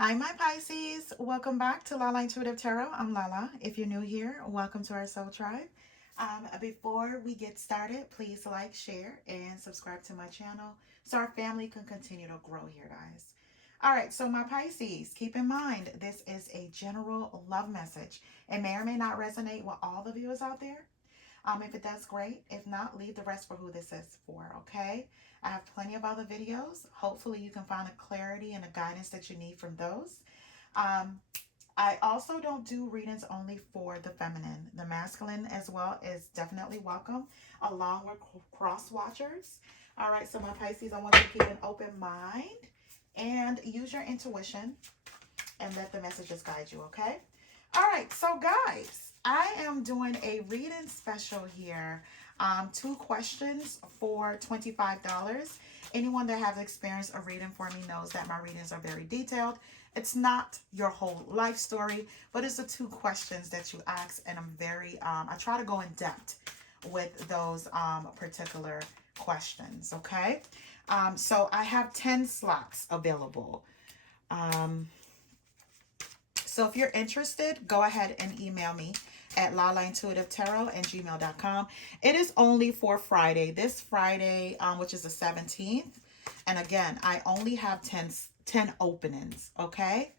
Hi, my Pisces. Welcome back to Lala Intuitive Tarot. I'm Lala. If you're new here, welcome to our soul tribe. Before we get started, please like, share, and subscribe to my channel so our family can continue to grow here, guys. All right, so my Pisces, keep in mind this is a general love message. It may or may not resonate with all the viewers out there. If it does, great. If not, leave the rest for who this is for, okay? I have plenty of other videos. Hopefully you can find the clarity and the guidance that you need from those. Um, I also don't do readings only for the feminine. The masculine as well is definitely welcome, along with cross watchers. All right, so my Pisces, I want you to keep an open mind and use your intuition and let the messages guide you, okay? All right, so guys, I am doing a reading special here. 2 questions for $25. Anyone that has experienced a reading for me knows that my readings are very detailed. It's not your whole life story, but it's the 2 questions that you ask, and I'm very, I try to go in depth with those particular questions, okay? So I have 10 slots available. So if you're interested, go ahead and email me at lalaintuitivetarot@gmail.com. It is only for Friday, this Friday, which is the 17th. And again, I only have 10 openings, okay?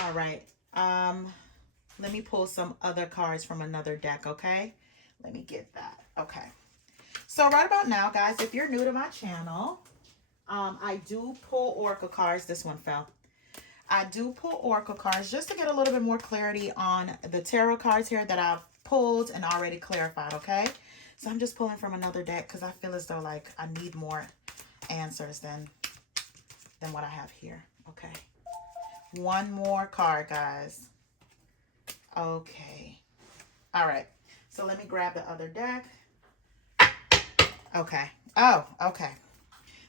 All right. Let me pull some other cards from another deck, okay? Let me get that. Okay. So right about now, guys, if you're new to my channel, I do pull oracle cards. This one fell. I do pull oracle cards just to get a little bit more clarity on the tarot cards here that I've pulled and already clarified, okay? So I'm just pulling from another deck because I feel as though like I need more answers than what I have here, okay? One more card, guys. Okay. All right. So let me grab the other deck. Okay. Oh, okay.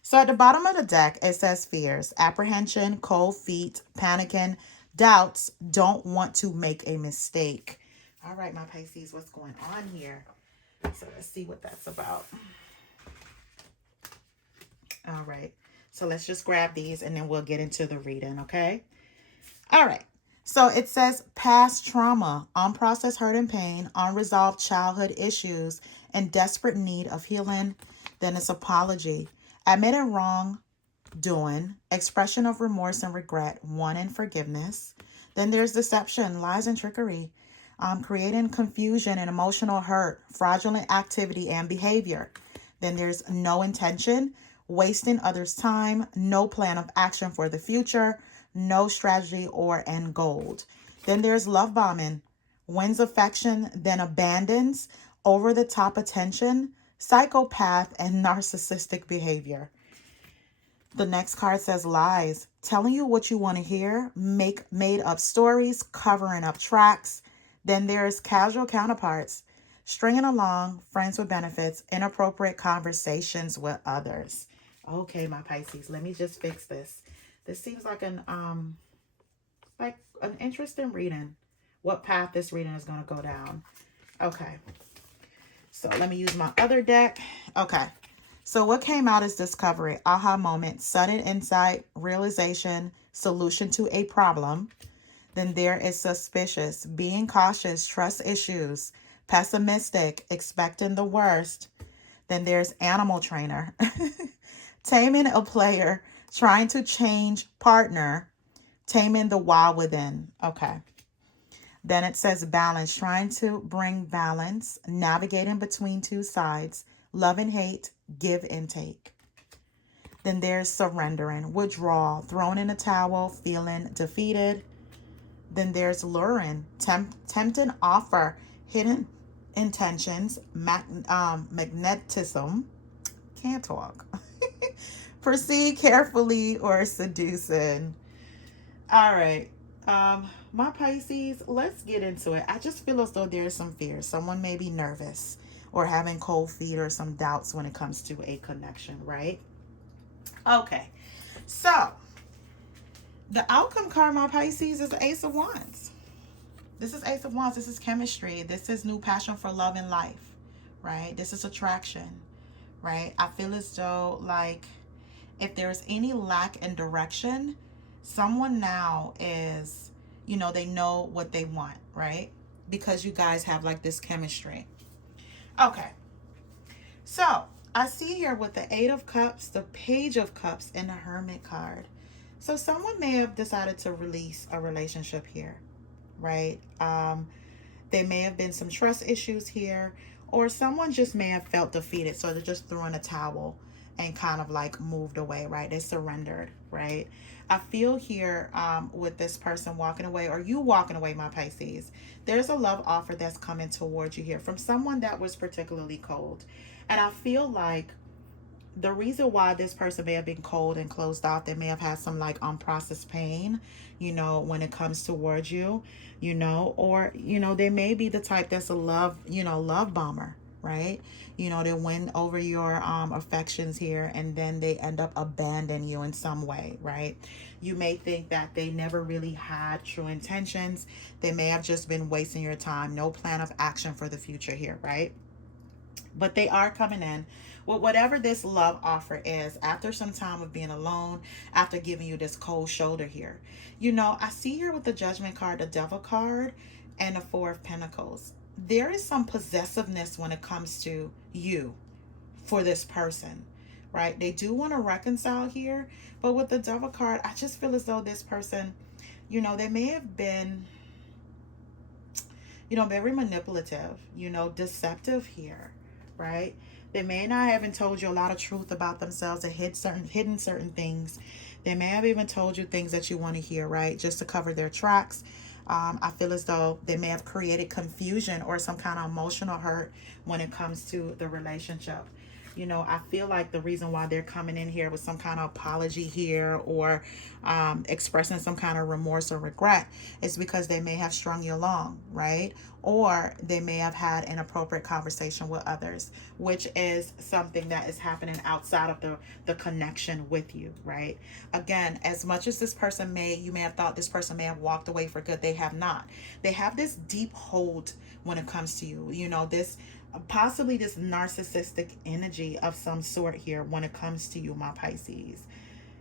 So at the bottom of the deck, it says fears, apprehension, cold feet, panicking, doubts, don't want to make a mistake. All right, my Pisces, what's going on here? So let's see what that's about. All right. So let's just grab these and then we'll get into the reading, okay? All right. So it says past trauma, unprocessed hurt and pain, unresolved childhood issues, and desperate need of healing. Then it's apology. Admitting wrongdoing, expression of remorse and regret, wanting forgiveness. Then there's deception, lies, and trickery, creating confusion and emotional hurt, fraudulent activity and behavior. Then there's no intention, wasting others' time, no plan of action for the future, no strategy or end goal. Then there's love bombing, wins affection, then abandons, over the top attention, psychopath, and narcissistic behavior. The next card says lies, telling you what you want to hear, make made up stories, covering up tracks. Then there's casual counterparts, stringing along, friends with benefits, inappropriate conversations with others. Okay, my Pisces, let me just fix this. This seems like an interesting reading. What path this reading is going to go down. Okay. So let me use my other deck. Okay. So what came out is discovery, aha moment, sudden insight, realization, solution to a problem. Then there is suspicious, being cautious, trust issues, pessimistic, expecting the worst. Then there's animal trainer, taming a player, trying to change partner, taming the wild within. Okay. Then it says balance, trying to bring balance, navigating between two sides, love and hate, give and take. Then there's surrendering, withdrawal, thrown in a towel, feeling defeated. Then there's luring, tempting offer, hidden intentions, magnetism, can't talk, proceed carefully, or seducing. All right. My Pisces, let's get into it. I just feel as though there's some fear. Someone may be nervous or having cold feet or some doubts when it comes to a connection, right? Okay. So, the outcome card, my Pisces, is the Ace of Wands. This is Ace of Wands. This is chemistry. This is new passion for love and life, right? This is attraction, right? I feel as though, like, if there's any lack in direction, someone now is, you know, they know what they want, right? Because you guys have like this chemistry. Okay. So I see here with the Eight of Cups, the Page of Cups, and the Hermit card. So someone may have decided to release a relationship here, right? There may have been some trust issues here, or someone just may have felt defeated. So they just threw in a towel and kind of like moved away, right? They surrendered, right? I feel here with this person walking away, or you walking away, my Pisces, there's a love offer that's coming towards you here from someone that was particularly cold. And I feel like the reason why this person may have been cold and closed off, they may have had some like unprocessed pain, you know, when it comes towards you, you know, or, you know, they may be the type that's a love, you know, love bomber, right? You know, they win over your affections here, and then they end up abandoning you in some way, right? You may think that they never really had true intentions. They may have just been wasting your time, no plan of action for the future here, right? But they are coming in with whatever this love offer is after some time of being alone, after giving you this cold shoulder here. You know, I see here with the Judgment card, the Devil card, and the Four of Pentacles. There is some possessiveness when it comes to you for this person, right? They do want to reconcile here, but with the Devil card, I just feel as though this person, you know, they may have been, you know, very manipulative, you know, deceptive here, right? They may not have even told you a lot of truth about themselves, or hidden certain things. They may have even told you things that you want to hear, right? Just to cover their tracks. I feel as though they may have created confusion or some kind of emotional hurt when it comes to the relationship. You know, I feel like the reason why they're coming in here with some kind of apology here, or expressing some kind of remorse or regret, is because they may have strung you along, right? Or they may have had inappropriate conversation with others, which is something that is happening outside of the connection with you, right? Again, as much as this person you may have thought this person may have walked away for good, they have not. They have this deep hold when it comes to you. You know, this possibly this narcissistic energy of some sort here when it comes to you, my Pisces.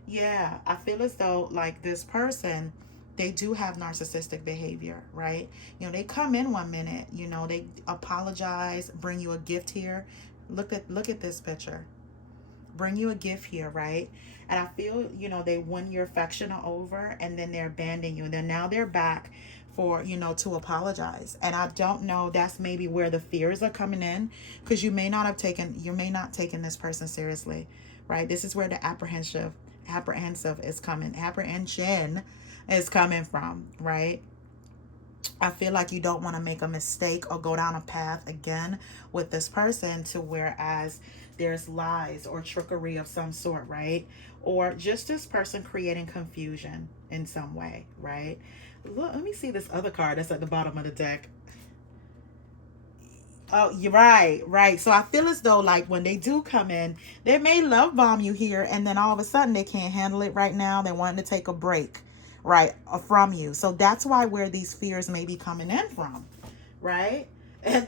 Yeah, I feel as though like this person, they do have narcissistic behavior, right? You know, they come in one minute, you know, they apologize, bring you a gift here. Look at this picture. Bring you a gift here, right? And I feel, you know, they win your affection over, and then they're abandoning you, and then now they're back for, you know, to apologize. And I don't know, that's maybe where the fears are coming in, because you may not taken this person seriously, right? This is where the apprehensive is coming, apprehension is coming from, right? I feel like you don't want to make a mistake or go down a path again with this person to whereas there's lies or trickery of some sort, right? Or just this person creating confusion in some way, right? Look, let me see this other card that's at the bottom of the deck. Oh, you're right. So I feel as though like when they do come in, they may love bomb you here, and then all of a sudden they can't handle it right now. They're wanting to take a break, right, from you. So that's why where these fears may be coming in from, right? And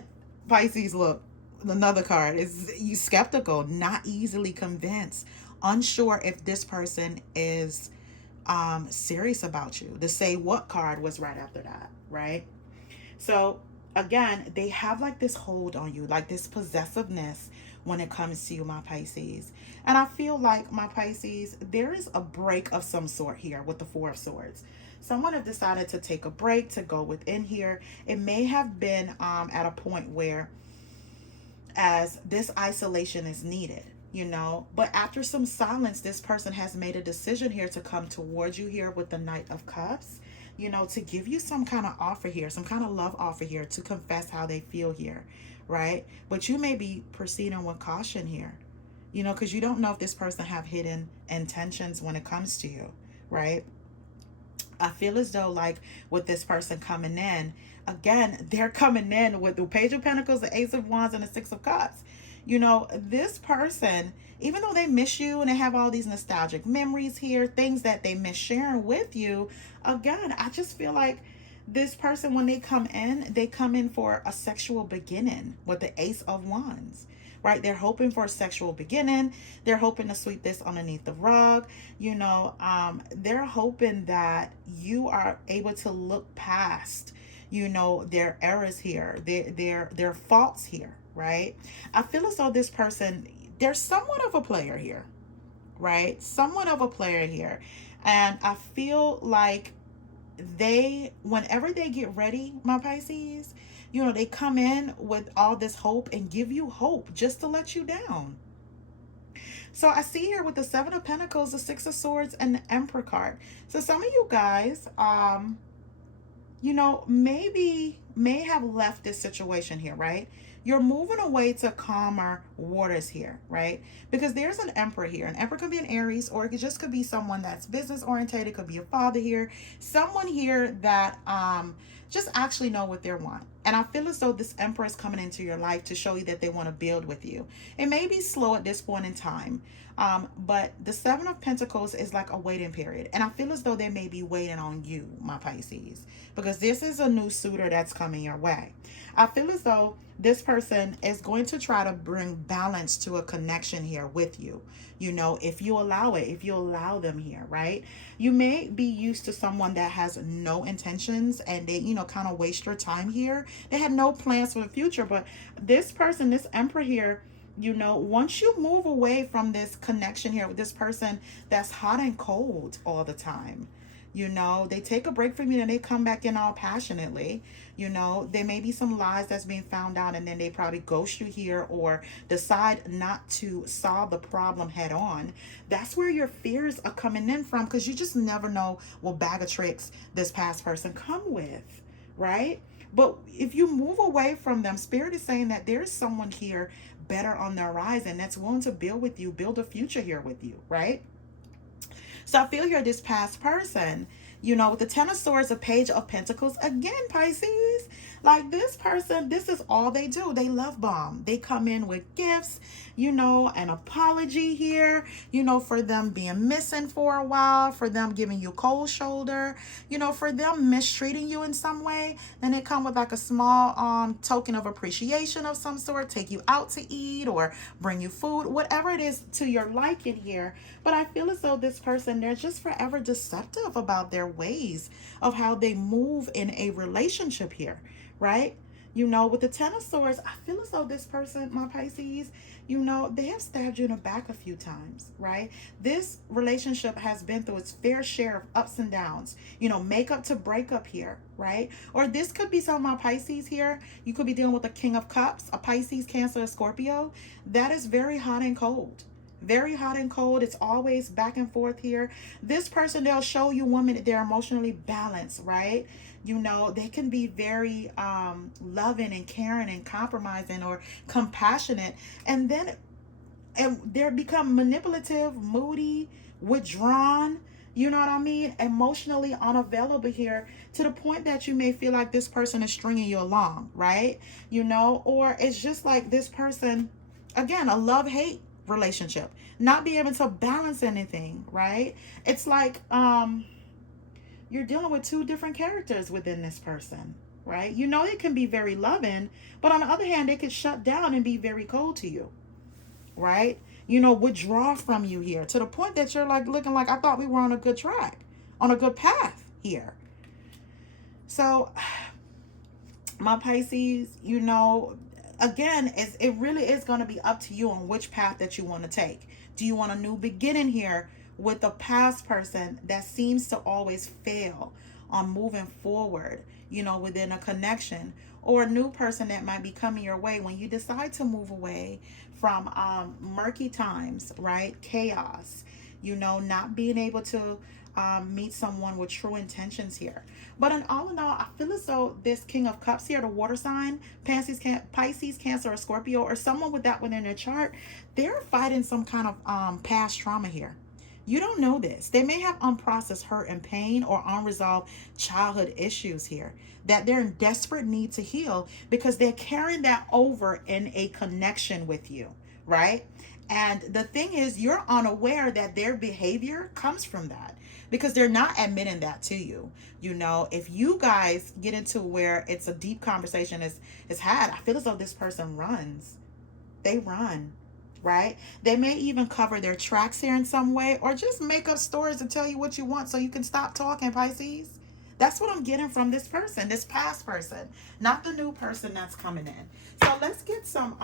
Pisces, look, another card is you skeptical, not easily convinced, unsure if this person is serious about you. The say what card was right after that, right? So again, they have like this hold on you, like this possessiveness when it comes to you, my Pisces. And I feel like, my Pisces, there is a break of some sort here with the Four of Swords. Someone have decided to take a break, to go within here. It may have been at a point where as this isolation is needed, you know, but after some silence, this person has made a decision here to come towards you here with the Knight of Cups, you know, to give you some kind of offer here, some kind of love offer here, to confess how they feel here, right? But you may be proceeding with caution here, you know, because you don't know if this person have hidden intentions when it comes to you, right? I feel as though like with this person coming in, again, they're coming in with the Page of Pentacles, the Ace of Wands, and the Six of Cups. You know, this person, even though they miss you and they have all these nostalgic memories here, things that they miss sharing with you, again, I just feel like this person, when they come in for a sexual beginning with the Ace of Wands, right? They're hoping for a sexual beginning. They're hoping to sweep this underneath the rug. They're hoping that you are able to look past, their errors here, their faults here, right? I feel as though this person, they're somewhat of a player here, right? Somewhat of a player here. And I feel like whenever they get ready, my Pisces, they come in with all this hope and give you hope just to let you down. So I see here with the Seven of Pentacles, the Six of Swords, and the Emperor card. So some of you guys, may have left this situation here, right? You're moving away to calmer waters here, right? Because there's an Emperor here. An Emperor could be an Aries, or it could be someone that's business oriented. Could be a father here. Someone here that just actually know what they want. And I feel as though this Emperor is coming into your life to show you that they want to build with you. It may be slow at this point in time. But the Seven of Pentacles is like a waiting period. And I feel as though they may be waiting on you, my Pisces, because this is a new suitor that's coming your way. I feel as though this person is going to try to bring balance to a connection here with you. If you allow it, if you allow them here, right? You may be used to someone that has no intentions and they, kind of waste your time here. They had no plans for the future, but this person, this Emperor here, once you move away from this connection here with this person that's hot and cold all the time, they take a break from you and they come back in all passionately. There may be some lies that's being found out and then they probably ghost you here or decide not to solve the problem head on. That's where your fears are coming in from, because you just never know what bag of tricks this past person come with, right? But if you move away from them, Spirit is saying that there's someone here better on the horizon that's willing to build with you, build a future here with you, right? So I feel here this past person, with the Ten of Swords, a Page of Pentacles, again, Pisces, like this person, this is all they do. They love bomb. They come in with gifts, an apology here, for them being missing for a while, for them giving you cold shoulder, for them mistreating you in some way. Then they come with like a small token of appreciation of some sort, take you out to eat or bring you food, whatever it is to your liking here. But I feel as though this person, they're just forever deceptive about their ways of how they move in a relationship here, right? With the Ten of Swords, I feel as though this person, my Pisces, they have stabbed you in the back a few times, right? This relationship has been through its fair share of ups and downs, makeup to breakup here, right? Or this could be some of my Pisces here. You could be dealing with a King of Cups, a Pisces, Cancer, a Scorpio. That is very hot and cold. Very hot and cold. It's always back and forth here. This person, they'll show you women that they're emotionally balanced, right? They can be very loving and caring and compromising or compassionate. And they become manipulative, moody, withdrawn, you know what I mean? Emotionally unavailable here, to the point that you may feel like this person is stringing you along, right? Or it's just like this person, again, a love-hate relationship, not be able to balance anything, right? It's like you're dealing with two different characters within this person, right? It can be very loving, but on the other hand, they could shut down and be very cold to you, right? Withdraw from you here, to the point that you're like looking like, I thought we were on a good track, on a good path here. So my Pisces, again, it really is going to be up to you on which path that you want to take. Do you want a new beginning here with a past person that seems to always fail on moving forward, within a connection, or a new person that might be coming your way when you decide to move away from murky times, right? Chaos, not being able to meet someone with true intentions here. But in all, I feel as though this King of Cups here, the water sign, Pisces, Cancer, or Scorpio, or someone with that within their chart, they're fighting some kind of past trauma here. You don't know this. They may have unprocessed hurt and pain or unresolved childhood issues here that they're in desperate need to heal, because they're carrying that over in a connection with you, right? And the thing is, you're unaware that their behavior comes from that, because they're not admitting that to you. If you guys get into where it's a deep conversation is had, I feel as though this person runs. They run, right? They may even cover their tracks here in some way, or just make up stories to tell you what you want so you can stop talking, Pisces. That's what I'm getting from this person, this past person, not the new person that's coming in. So let's get some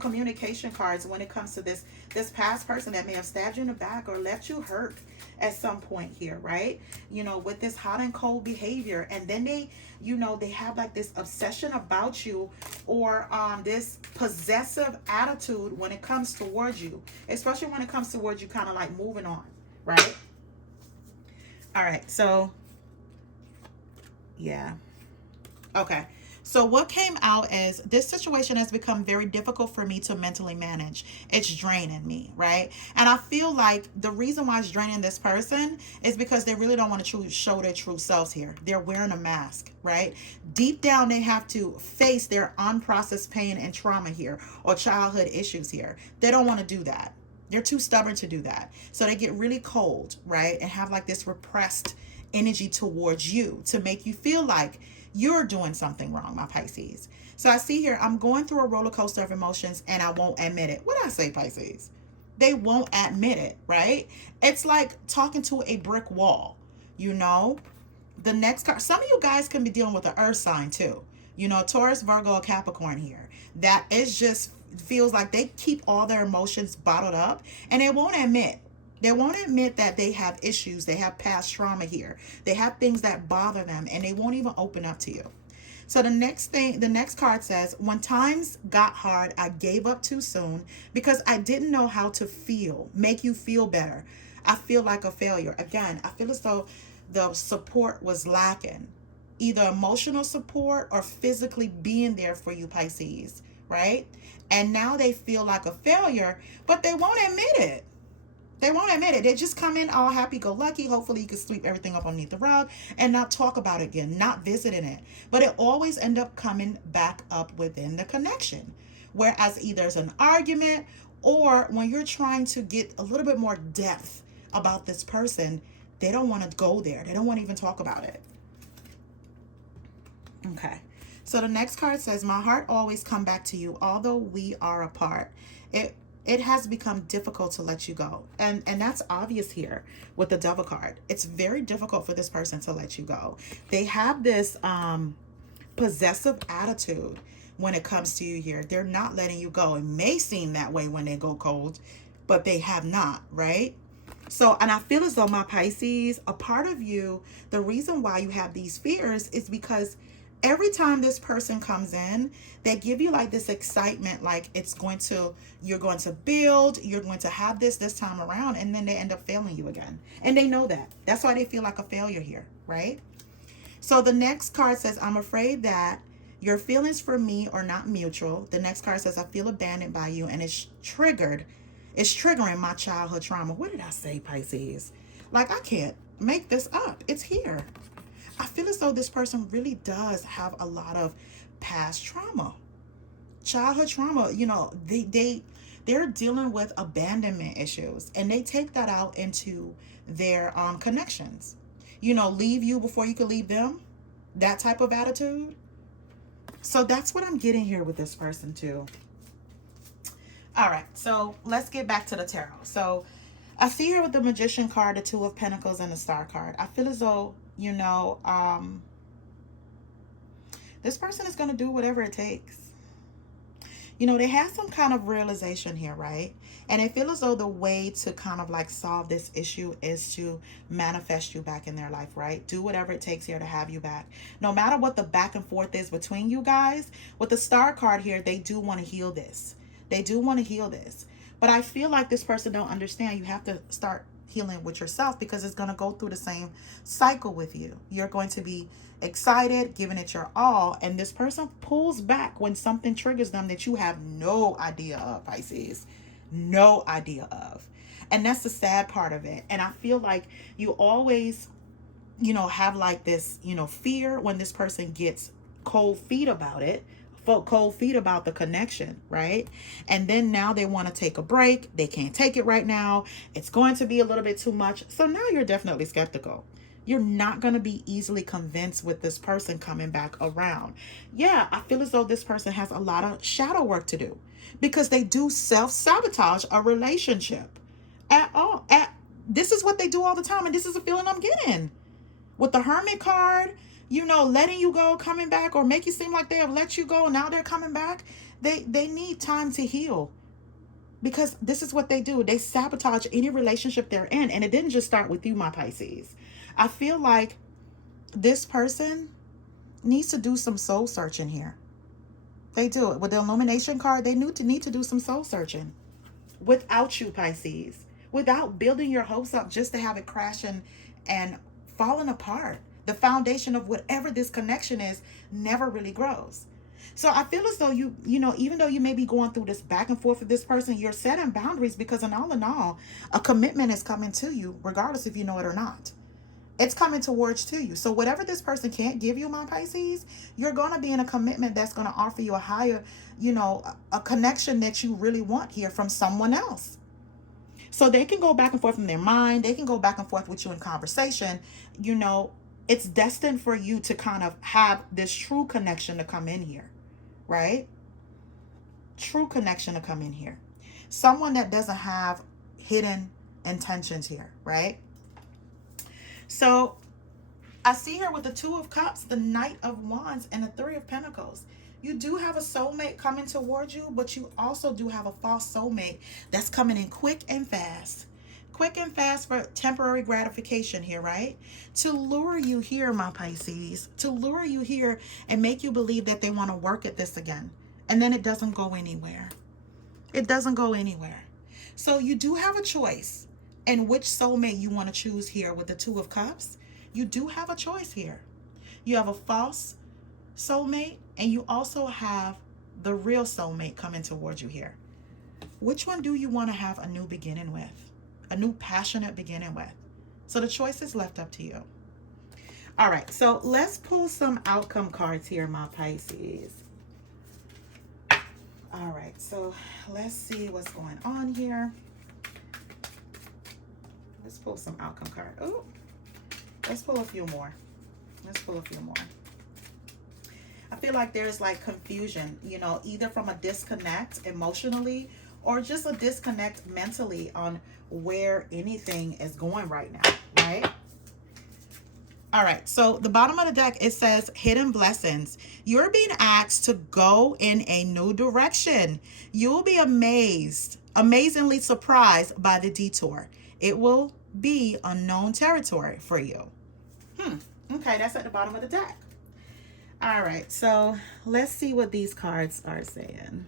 communication cards when it comes to this past person that may have stabbed you in the back or left you hurt at some point here, right? You know, with this hot and cold behavior, and then they, you know, they have like this obsession about you, or this possessive attitude when it comes towards you, especially when it comes towards you kind of like moving on, right? All right, so yeah. Okay. So what came out is this situation has become very difficult for me to mentally manage. It's draining me, right? And I feel like the reason why it's draining this person is because they really don't want to show their true selves here. They're wearing a mask, right? Deep down, they have to face their unprocessed pain and trauma here, or childhood issues here. They don't want to do that. They're too stubborn to do that. So they get really cold, right? And have like this repressed energy towards you to make you feel like you're doing something wrong, my Pisces. So I see here, I'm going through a roller coaster of emotions and I won't admit it. What did I say, Pisces? They won't admit it, right? It's like talking to a brick wall, you know? The next card, some of you guys can be dealing with an earth sign too. You know, Taurus, Virgo, Capricorn here. That is just feels like they keep all their emotions bottled up and they won't admit. They won't admit that they have issues. They have past trauma here. They have things that bother them and they won't even open up to you. So the next card says, when times got hard, I gave up too soon because I didn't know how to make you feel better. I feel like a failure. Again, I feel as though the support was lacking. Either emotional support or physically being there for you, Pisces, right? And now they feel like a failure, but they won't admit it. They won't admit it. They just come in all happy-go-lucky. Hopefully you can sweep everything up underneath the rug and not talk about it again, not visiting it. But it always end up coming back up within the connection. Whereas either it's an argument or when you're trying to get a little bit more depth about this person, they don't want to go there. They don't want to even talk about it. Okay. So the next card says, my heart always come back to you, although we are apart. It has become difficult to let you go. And that's obvious here with the Devil card. It's very difficult for this person to let you go. They have this possessive attitude when it comes to you here. They're not letting you go. It may seem that way when they go cold, but they have not, right? So, and I feel as though, my Pisces, a part of you, the reason why you have these fears is because every time this person comes in, they give you like this excitement, like you're going to build, you're going to have this time around, and then they end up failing you again. And they know that. That's why they feel like a failure here, right? So the next card says, I'm afraid that your feelings for me are not mutual. The next card says, I feel abandoned by you, and it's triggering my childhood trauma. What did I say, Pisces? Like, I can't make this up. It's here. I feel as though this person really does have a lot of past trauma, childhood trauma. You know, they're dealing with abandonment issues, and they take that out into their connections. You know, leave you before you could leave them. That type of attitude. So that's what I'm getting here with this person too. All right, so let's get back to the tarot. So I see here with the Magician card, the Two of Pentacles, and the Star card. I feel as though, you know, this person is going to do whatever it takes. You know, they have some kind of realization here, right? And they feel as though the way to kind of like solve this issue is to manifest you back in their life, right? Do whatever it takes here to have you back. No matter what the back and forth is between you guys, with the Star card here, they do want to heal this. They do want to heal this. But I feel like this person don't understand. You have to start healing with yourself, because it's going to go through the same cycle with you. You're going to be excited, giving it your all, and this person pulls back when something triggers them that you have no idea of, Pisces. No idea of. And that's the sad part of it. And I feel like you always, you know, have like this, you know, fear when this person gets cold feet about it. Cold feet about the connection, right? And then now they want to take a break. They can't take it right now. It's going to be a little bit too much. So now you're definitely skeptical. You're not going to be easily convinced with this person coming back around. Yeah, I feel as though this person has a lot of shadow work to do because they do self-sabotage a relationship at all. This is what they do all the time, and this is a feeling I'm getting. With the Hermit card, letting you go, coming back, or make you seem like they have let you go, now they're coming back. They need time to heal because this is what they do. They sabotage any relationship they're in. And it didn't just start with you, my Pisces. I feel like this person needs to do some soul searching here. They do it. With the Illumination card, they need to do some soul searching. Without you, Pisces. Without building your hopes up just to have it crashing and falling apart. The foundation of whatever this connection is never really grows. So I feel as though even though you may be going through this back and forth with this person, you're setting boundaries because in all, a commitment is coming to you, regardless if you know it or not. It's coming towards to you. So whatever this person can't give you, my Pisces, you're going to be in a commitment that's going to offer you a higher, a connection that you really want here from someone else. So they can go back and forth in their mind. They can go back and forth with you in conversation. It's destined for you to kind of have this true connection to come in here, right? True connection to come in here. Someone that doesn't have hidden intentions here, right? So I see here with the Two of Cups, the Knight of Wands, and the Three of Pentacles. You do have a soulmate coming towards you, but you also do have a false soulmate that's coming in quick and fast. Quick and fast for temporary gratification here, right? To lure you here, my Pisces. To lure you here and make you believe that they want to work at this again. And then it doesn't go anywhere. It doesn't go anywhere. So you do have a choice in which soulmate you want to choose here with the Two of Cups. You do have a choice here. You have a false soulmate and you also have the real soulmate coming towards you here. Which one do you want to have a new beginning with? A new passionate beginning with? So the choice is left up to you. All right, so let's pull some outcome cards here, my Pisces. All right, so let's see what's going on here. Let's pull some outcome card. Oh, let's pull a few more. Let's pull a few more. I feel like there's like confusion, either from a disconnect emotionally or just a disconnect mentally on where anything is going right now, right? All right, so the bottom of the deck, it says hidden blessings. You're being asked to go in a new direction. You'll be amazingly surprised by the detour. It will be unknown territory for you. Okay, that's at the bottom of the deck. All right, so let's see what these cards are saying.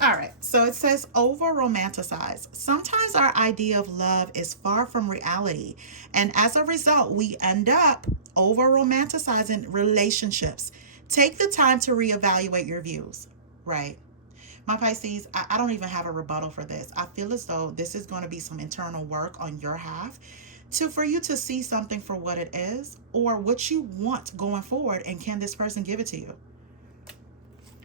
All right, so it says over-romanticize. Sometimes our idea of love is far from reality, and as a result, we end up over-romanticizing relationships. Take the time to reevaluate your views, right? My Pisces, I don't even have a rebuttal for this. I feel as though this is going to be some internal work on your half for you to see something for what it is or what you want going forward, and can this person give it to you?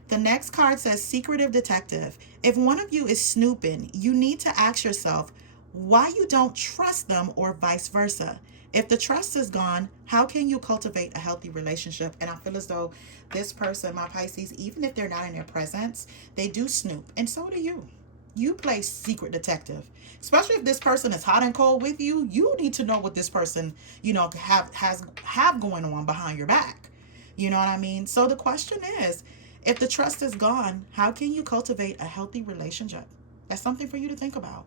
The next card says secretive detective. If one of you is snooping, you need to ask yourself why you don't trust them or vice versa. If the trust is gone, how can you cultivate a healthy relationship? And I feel as though this person, my Pisces, even if they're not in their presence, they do snoop. And so do you. You play secret detective. Especially if this person is hot and cold with you, you need to know what this person, have going on behind your back. You know what I mean? So the question is, if the trust is gone, how can you cultivate a healthy relationship? That's something for you to think about.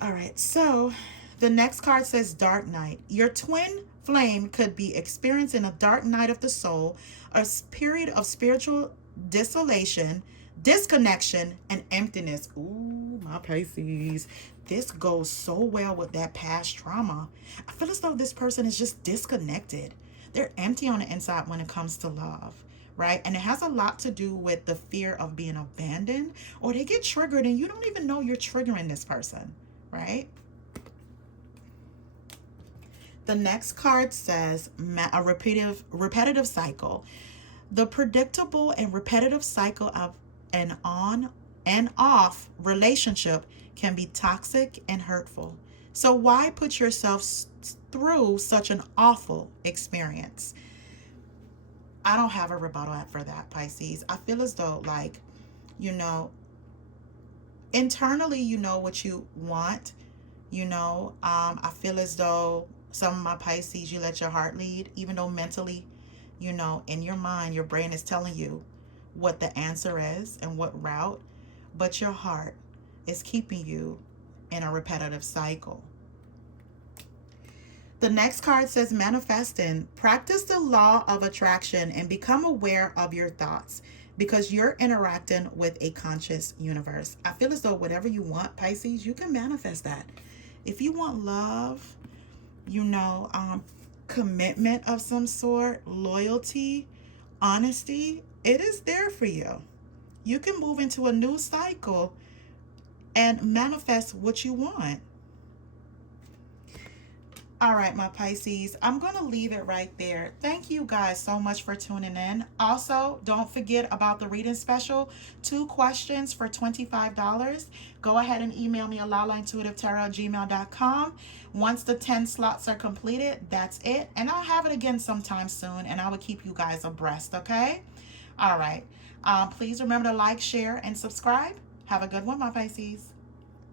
All right, so the next card says dark night. Your twin flame could be experiencing a dark night of the soul, a period of spiritual desolation, disconnection, and emptiness. Ooh, my Pisces. This goes so well with that past trauma. I feel as though this person is just disconnected. They're empty on the inside when it comes to love, right? And it has a lot to do with the fear of being abandoned, or they get triggered and you don't even know you're triggering this person, right? The next card says a repetitive cycle. The predictable and repetitive cycle of an on and off relationship can be toxic and hurtful. So why put yourself through such an awful experience? I don't have a rebuttal for that, Pisces. I feel as though, like, you know, internally, you know what you want. I feel as though some of my Pisces, you let your heart lead, even though mentally, in your mind, your brain is telling you what the answer is and what route, but your heart is keeping you in a repetitive cycle. The next card says manifesting. Practice the law of attraction and become aware of your thoughts because you're interacting with a conscious universe. I feel as though whatever you want, Pisces, you can manifest that. If you want love, commitment of some sort, loyalty, honesty, it is there for you. You can move into a new cycle and manifest what you want. All right, my Pisces, I'm going to leave it right there. Thank you guys so much for tuning in. Also, don't forget about the reading special. 2 questions for $25. Go ahead and email me at lalaintuitivetarot@gmail.com. Once the 10 slots are completed, that's it. And I'll have it again sometime soon, and I will keep you guys abreast, okay? All right. Please remember to like, share, and subscribe. Have a good one, my Pisces.